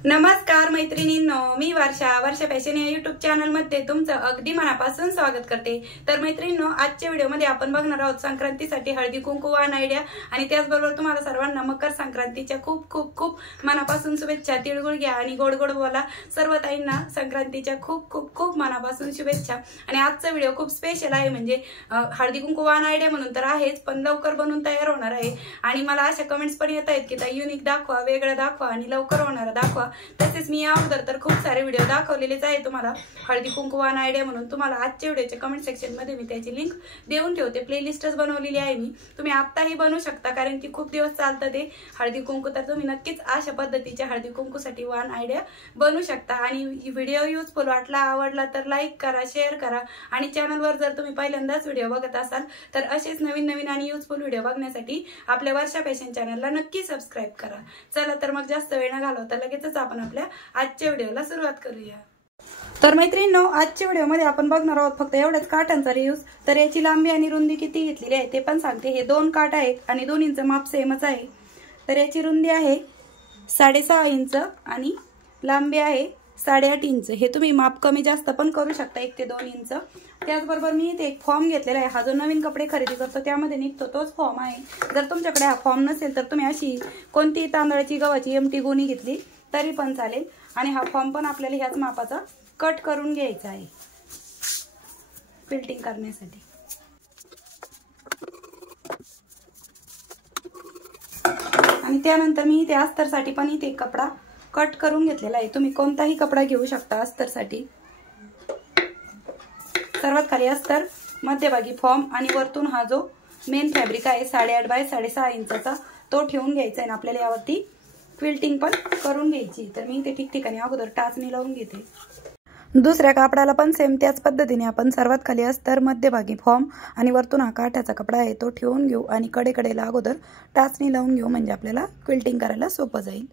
नमस्कार मैत्रिणींनो, मी वर्षा फॅशन या युट्यूब चॅनल मध्ये तुमचं अगदी मनापासून स्वागत करते। तर मैत्रिणींनो, आजच्या व्हिडिओमध्ये आपण बघणार आहोत संक्रांतीसाठी हळदी कुंकू वाण आयडिया आणि त्याचबरोबर तुम्हाला सर्वांना मकर संक्रांतीच्या खूप खूप खूप मनापासून शुभेच्छा। तिळगुळ घ्या आणि गोड गोड बोला। सर्व ताईंना संक्रांतीच्या खूप खूप खूप मनापासून शुभेच्छा। आणि आजचा व्हिडिओ खूप स्पेशल आहे, म्हणजे हळदी कुंकू वाण आयडिया म्हणून तर आहेच, पण लवकर बनवून तयार होणार आहे। आणि मला अशा कमेंट्स पण येत आहेत की ताई युनिक दाखवा, वेगळं दाखवा आणि लवकर होणार दाखवा। तसेच मी याअगोदर तर खूप सारे व्हिडिओ दाखवलेलेच आहे तुम्हाला हळदी कुंकू वाण आयडिया म्हणून। तुम्हाला आजच्या व्हिडिओच्या कमेंट सेक्शन मध्ये मी त्याची लिंक देऊन ठेवते, प्लेलिस्टच बनवलेली आहे मी, तुम्ही आत्ताही बनवू शकता कारण की खूप दिवस चालतं ते हळदी कुंकू। तर तुम्ही नक्कीच अशा पद्धतीच्या हळदी कुंकूसाठी वाण आयडिया बनवू शकता। आणि व्हिडिओ युजफुल वाटला, आवडला तर लाईक करा, शेअर करा आणि चॅनलवर जर तुम्ही पहिल्यांदाच व्हिडिओ बघत असाल तर असेच नवीन नवीन आणि युजफुल व्हिडिओ बघण्यासाठी आपल्या वर्षा फॅशन चॅनलला नक्की सबस्क्राईब करा। चला तर मग जास्त वेळ न घालवता लगेचच आपण आपल्या आजच्या व्हिडिओला सुरुवात करूया। तर मैत्रिणींनो, आजच्या व्हिडिओमध्ये आपण बघणार आहोत फक्त एवढंच काठांचा रियूज। तर याची लांबी आणि रुंदी किती घेतलेली आहे ते पण सांगते। हे 2 काठ आहेत आणि दोन्हींचं माप सेमच आहे। तर याची रुंदी आहे 6.5 इंच आणि लांबी आहे 8.5 इंच। हे तुम्ही माप कमी जास्त पण करू शकता, 1 ते 2 इंच। त्याचबरोबर मी इथे एक फॉर्म घेतलेला आहे, हा जो नवीन कपडे खरेदी करतो त्यामध्ये निघतो तोच फॉर्म आहे। जर तुमच्याकडे हा फॉर्म नसेल तर तुम्ही अशी कोणती तांदळाची गव्हाची एमटी गोणी घेतली तरी पण चालेल। आणि हा फॉर्म पण आपल्याला ह्याच मापाचा कट करून घ्यायचा आहे फिल्टिंग करण्यासाठी। आणि त्यानंतर मी इथे अस्तरसाठी पण इथे कपडा कट करून घेतलेला आहे, तुम्ही कोणताही कपडा घेऊ शकता अस्तरसाठी। सर्वात खाली अस्तर, मध्यभागी फॉर्म आणि वरतून हा जो मेन फॅब्रिक आहे 8.5 बाय 6.5 इंचाचा तो ठेवून घ्यायचा आहे। आपल्याला यावरती क्विल्टिंग पण करून घ्यायची। तर मी इथे ठिकठिकाणी अगोदर टाचणी लावून घेते। दुसऱ्या कापडाला पण सेम त्याच पद्धतीने आपण सर्वात खाली अस्तर, मध्यभागी फॉर्म आणि वरतून हा काठाचा कपडा आहे तो ठेवून घेऊ आणि कडेकडेला अगोदर टाचणी लावून घेऊ, म्हणजे आपल्याला क्विल्टिंग करायला सोपं जाईल।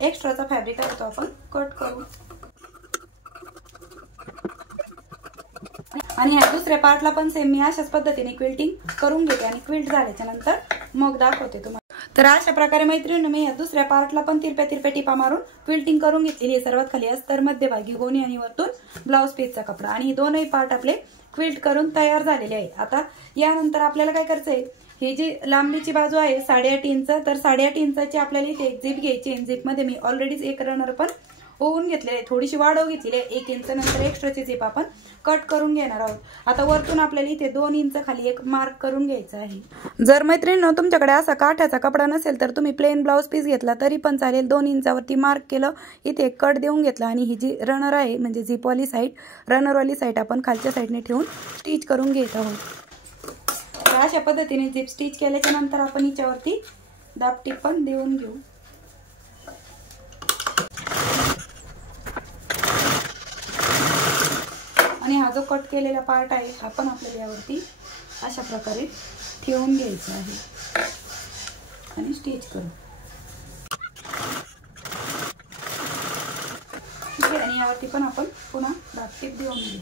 एक्स्ट्राचा फॅब्रिक आहे तो आपण कट करू आणि ह्या दुसऱ्या पार्टला पण सेम मी अशाच पद्धतीने क्विल्टिंग करून घेते आणि क्विल्ट झाल्याच्या नंतर मग दाखवते तुम्हाला। तर अशा प्रकारे मैत्रिणींनो, मी या दुसऱ्या पार्टला पण तिरप्या टिपा मारून क्विल्टिंग करून घेतलेली आहे। सर्वात खाली अस्तर, मध्यभागी गोणी आणि वरतून ब्लाउज पीसचा कपडा, आणि हे दोनही पार्ट आपले क्विल्ट करून तयार झालेले आहे। आता यानंतर आपल्याला काय करायचंय, ही जी लांबीची बाजू आहे 8.5 इंच, तर 8.5 इंचाची आपल्याला इथे एक झिप घ्यायची। झिप मध्ये मी ऑलरेडीच एक रनर पण ओवून घेतलेले आहे, थोडीशी वाढव घेतलेली आहे 1 इंच, नंतर एक्स्ट्राची झिप आपण कट करून घेणार आहोत। आता वरतून आपल्याला इथे 2 इंच खाली एक मार्क करून घ्यायचा आहे। जर मैत्रिणींनो तुमच्याकडे असा काठाचा कपडा नसेल तर तुम्ही प्लेन ब्लाउज पीस घेतला तरी पण चालेल। 2 इंचावरती मार्क केलं, इथे एक कट देऊन घेतला आणि ही जी रनर आहे म्हणजे झिपवाली साईड, रनरवाली साईड आपण खालच्या साईडने ठेवून स्टिच करून घेत आहोत। अशा पद्धतीने झिप स्टिच केल्याच्या नंतर आपण हिच्यावरती दाबटीप पण देऊन घेऊ। आणि हा जो कट केलेला पार्ट आहे आपण आपल्याला यावरती अशा प्रकारे ठेवून घ्यायचा आहे आणि स्टिच करू। ठीक आहे, आणि यावरती पण आपण पुन्हा दाबटीप देऊन घेऊ।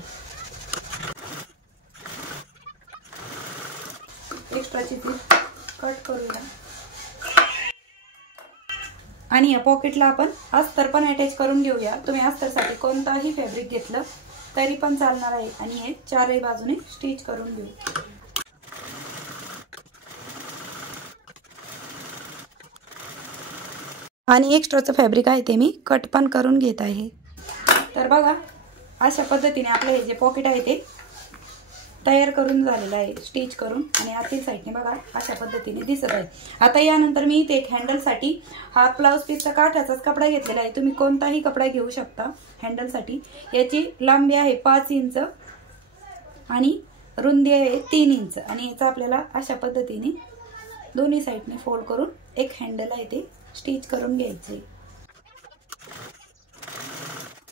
एक्स्ट्राची झिप कट करूया आणि या पॉकेटला आपण अस्तर पण अटॅच करून घेऊया। तुम्ही अस्तरसाठी कोणताही फॅब्रिक घेतलं तरी पण चालणार आहे आणि हे चारही बाजूने स्टिच करून घेऊ। आणि एक्स्ट्राचं फॅब्रिक आहे ते मी कट पण करून घेत आहे। तर बघा अशा पद्धतीने आपलं हे जे पॉकेट आहे ते तयार करून झालेलं आहे स्टिच करून, आणि आतील साईडने बघा अशा पद्धतीने दिसत आहे। आता यानंतर मी इथे एक हँडलसाठी हा ब्लाउज पीसचा काठाचाच कपडा घेतलेला आहे, तुम्ही कोणताही कपडा घेऊ शकता हँडलसाठी। याची लांबी आहे 5 इंच आणि रुंदी आहे 3 इंच आणि याचा आपल्याला अशा पद्धतीने दोन्ही साईडने फोल्ड करून एक हँडल आहे ते स्टिच करून घ्यायचे।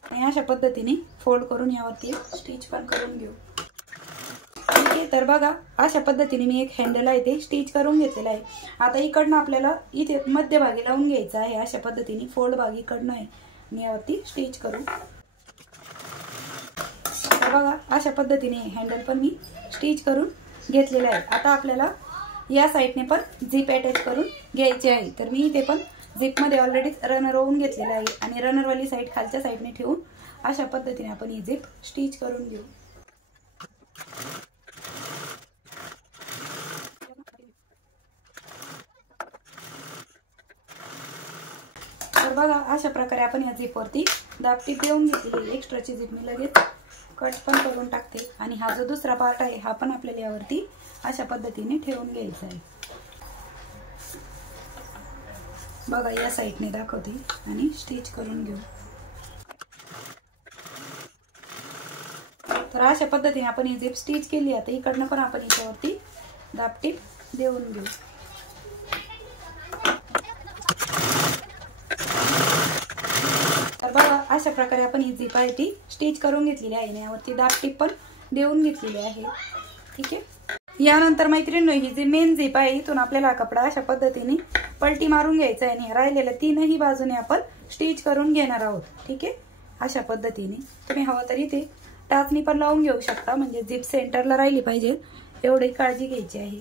आणि अशा पद्धतीने फोल्ड करून यावरती स्टिच पण करून घेऊ। आहे. तर बघा अशा पद्धतीने मी एक हँडल आहे ते स्टिच करून घेतलेलं आहे. आता इकडनं आपल्याला इथे मध्यभागी लावून घ्यायचं आहे. अशा पद्धतीने फोल्ड भाग इकडनं आहे आणि यावरती स्टिच करू. तर बघा अशा पद्धतीने हँडल पण मी स्टिच करून घेतलेलं आहे. आता आपल्याला या साईडने पण झिप अटॅच करून घ्यायची आहे. तर मी इथे पण झिपमध्ये ऑलरेडीच रनर ओवून घेतलेला आहे आणि रनरवाली साईड खालच्या साईडने ठेवून अशा पद्धतीने आपण ही झिप स्टिच करून घेऊ. तर बघा अशा प्रकारे आपण या झिपवरती दाबटीप देऊन घेतली. एक्स्ट्राची झिप मी लगेच कट पण करून टाकते आणि हा जो दुसरा पार्ट आहे हा पण आपल्याला यावरती अशा पद्धतीने ठेवून घ्यायचा आहे. बघा या साईडने दाखवते आणि स्टिच करून घेऊ. तर अशा पद्धतीने आपण ही झिप स्टिच केली. आता इकडनं पण आपण याच्यावरती दाबटीप देऊन घेऊ. तर बघा अशा प्रकारे आपण ही झिप आहे ती स्टिच करून घेतलेली आहे. यावरती दाबटीप पण देऊन घेतलेली आहे. ठीक आहे. यानंतर मैत्रिणींनो ही जी मेन झिप आहे इथून आपल्याला कपडा अशा पद्धतीने पलटी मारून घ्यायचा आहे आणि राहिलेल्या तीनही बाजूने आपण स्टिच करून घेणार आहोत. ठीक आहे. अशा पद्धतीने तुम्ही हवं तरी ते टाचणी पण लावून घेऊ शकता, म्हणजे झिप सेंटरला राहिली पाहिजे एवढी काळजी घ्यायची आहे.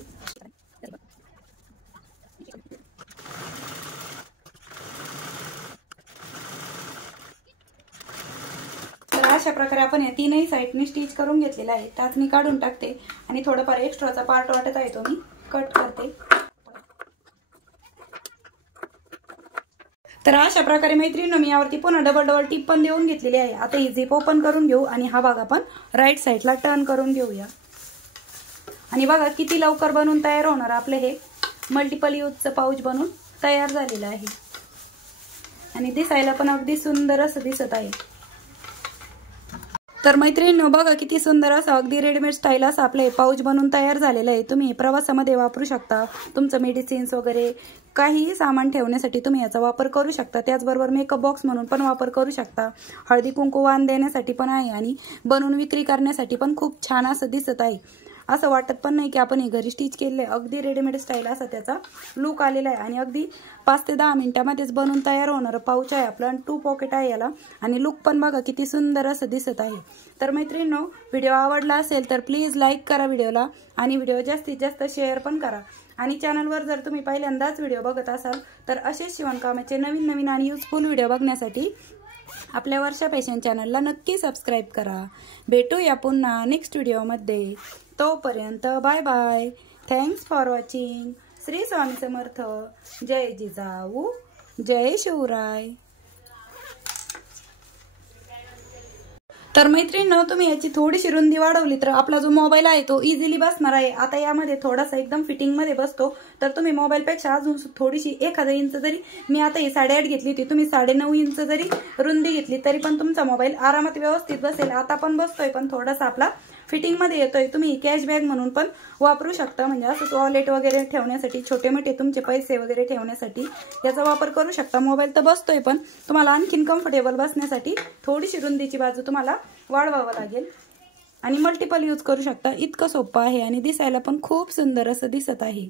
तर अशा प्रकारे आपण या तीनही साईडने स्टिच करून घेतलेला आहे. टाचणी काढून टाकते आणि थोडंफार एक्स्ट्राचा पार्ट वाटत आहे तो मी कट करते. तर अशा प्रकारे मैत्रिणींनो मी यावरती पुन्हा डबल टिप पण देऊन घेतलेली आहे. आता ही झिप ओपन करून घेऊ आणि हा भाग आपण राईट साईडला टर्न करून घेऊया. आणि बघा किती लवकर बनवून तयार होणार आपले हे मल्टिपल यूजचं पाऊच बनवून तयार झालेलं आहे आणि दिसायला पण अगदी सुंदर असं दिसत आहे. तर मैत्रिणींनो बघा किती सुंदर असं अगदी रेडीमेड स्टाईल असं आपलं हे पाऊच बनवून तयार झालेलं आहे. तुम्ही प्रवासामध्ये वापरू शकता. तुमचं मेडिसिन्स वगैरे काहीही सामान ठेवण्यासाठी तुम्ही याचा वापर करू शकता. त्याचबरोबर मेकअप बॉक्स म्हणून पण वापर करू शकता. हळदी कुंकू वाण देण्यासाठी पण आहे आणि बनवून विक्री करण्यासाठी पण खूप छान असं दिसत आहे. असं वाटत पण नाही की आपण हे घरी स्टिच केलेलं आहे. अगदी रेडीमेड स्टाईल असा त्याचा लुक आलेला आहे आणि अगदी 5 ते 10 मिनिटांमध्येच बनवून तयार होणारं पाऊच आहे आपलं. 2 पॉकेट आहे याला आणि लुक पण बघा किती सुंदर असं दिसत आहे. तर मैत्रिणींनो व्हिडिओ आवडला असेल तर प्लीज लाईक करा व्हिडिओला आणि व्हिडिओ जास्तीत जास्त शेअर पण करा. आणि चॅनलवर जर तुम्ही पहिल्यांदाच व्हिडिओ बघत असाल तर असेच शिवणकामाचे नवीन नवीन आणि युजफुल व्हिडिओ बघण्यासाठी आपल्या वर्षा फॅशन चॅनलला नक्की सबस्क्राईब करा. भेटूया पुन्हा नेक्स्ट व्हिडिओमध्ये. तोपर्यंत bye bye. Thanks for watching. Shri Swami Samarth. जय जिजाऊ. जय शिवराय. तर मैत्रिणींनो तुम्ही याची थोडीशी रुंदी वाढवली तर आपला जो मोबाईल आहे तो इझिली बसणार आहे. आता यामध्ये थोडासा एकदम फिटिंग मध्ये बसतो. तर तुम्ही मोबाईलपेक्षा अजून थोडीशी 1 इंच जरी, मी आता ही 8.5 घेतली होती, तुम्ही 9.5 इंच जरी रुंदी घेतली तरी पण तुमचा मोबाईल आरामात व्यवस्थित बसेल. आता पण बसतोय पण थोडासा आपला फिटिंग मध्ये येतोय. तुम्ही कॅश बॅग म्हणून पण वापरू शकता, म्हणजे असं वॉलेट वगैरे ठेवण्यासाठी, छोटे मोठे तुमचे पैसे वगैरे ठेवण्यासाठी याचा वापर करू शकता. मोबाईल तर बसतोय पण तुम्हाला आणखीन कम्फर्टेबल बसण्यासाठी थोडीशी रुंदीची बाजू तुम्हाला वाढवावं लागेल आणि मल्टिपल यूज करू शकता. इतकं सोपं आहे आणि दिसायला पण खूप सुंदर असं दिसत आहे.